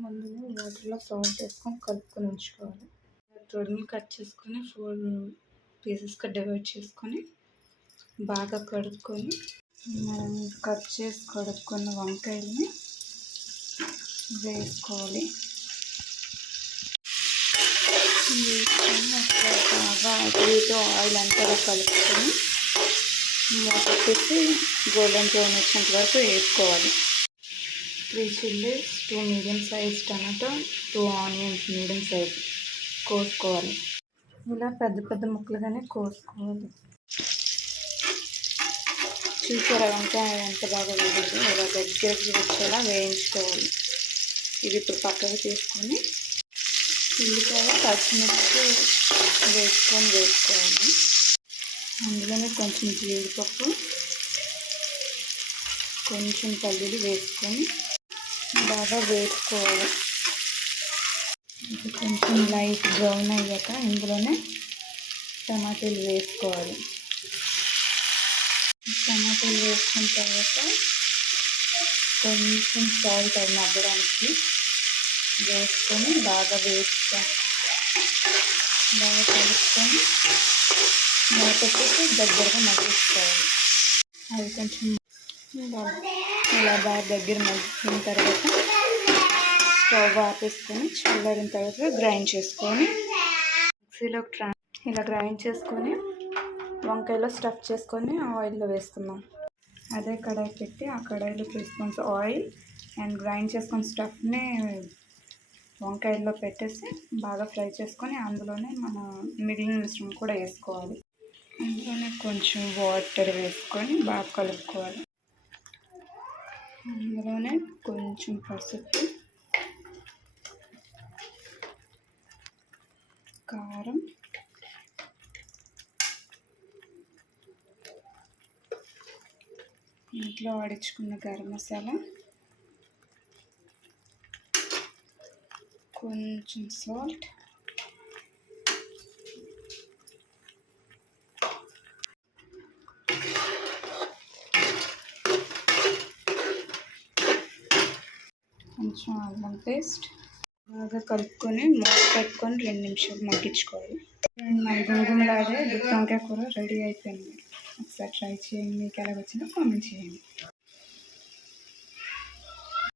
ముందుగా వాటర్లో సాల్ట్ వేసుకొని కలుపుకొని ఉంచుకోవాలి. తొడిమి కట్ చేసుకొని 4 పీసెస్గా డివైడ్ చేసుకొని బాగా కడుక్కొని మనం కట్ చేసి కడుక్కున్న వంకాయల్ని వేసుకోవాలి. వేసుకొని బాగా అటు ఇటు ఆయిల్ అంతా కలుపుకొని మూత పెట్టి గోల్డెన్ బ్రౌన్ వచ్చేంత వరకు వేసుకోవాలి. 3 chillies, 2 medium size tomato, 2 onions medium size కోసుకోవాలి. ఇలా పెద్ద పెద్ద ముక్కలుగానే కోసుకోవాలి. చూసారా వంకాయ ఎంత బాగా వేగిందో, ఇలా దగ్గరికి వచ్చేలా వేయించుకోవాలి. ఇది ఇప్పుడు పక్కకు తీసుకొని ఉల్లిపాయ, పచ్చిమిర్చి వేసుకోవాలి. అందులోనే కొంచెం జీడిపప్పు, కొంచెం పల్లీలు వేసుకొని బాగా వేసుకోవాలి. ఇది కొంచెం లైట్ బ్రౌన్ అయ్యాక ఇందులోనే టమాటాలు వేసుకోవాలి. టమాటాలు వేసుకున్న తర్వాత కొంచెం సాల్ట్ అది మగ్గడానికి వేసుకొని బాగా కలుపుకొని మూత పెట్టి దగ్గరగా మగ్గించుకోవాలి. అది కొంచెం ఇలా బాగా దగ్గర మగ్గిన తర్వాత స్టవ్ ఆపేసుకొని చల్లారిన తర్వాత గ్రైండ్ చేసుకొని మిక్సీలో ఇలా గ్రైండ్ చేసుకొని వంకాయలో స్టఫ్ చేసుకొని ఆయిల్లో వేసుకుందాం. అదే కడాయి పెట్టి ఆ కడాయిలో 2 స్పూన్స్ ఆయిల్ అండ్ గ్రైండ్ చేసుకొని స్టఫ్ని వంకాయల్లో పెట్టేసి బాగా ఫ్రై చేసుకొని అందులోనే మన మిగిలిన మిశ్రమం కూడా వేసుకోవాలి. అందులోనే కొంచెం వాటర్ వేసుకొని బాగా కలుపుకోవాలి. అందులోనే కొంచెం పసుపు, కారం, ఇంట్లో ఆడించుకున్న గరం మసాలా, కొంచెం సాల్ట్, కొంచెం అల్లం పేస్ట్ బాగా కలుపుకొని మూత పెట్టుకొని 2 నిమిషాలు మగ్గించుకోవాలి. గుమగుమలాడే గుత్తి వంకాయ కూర రెడీ అయిపోయింది. ఒకసారి ట్రై చేయండి. మీకు ఎలా వచ్చిందో కామెంట్ చేయండి.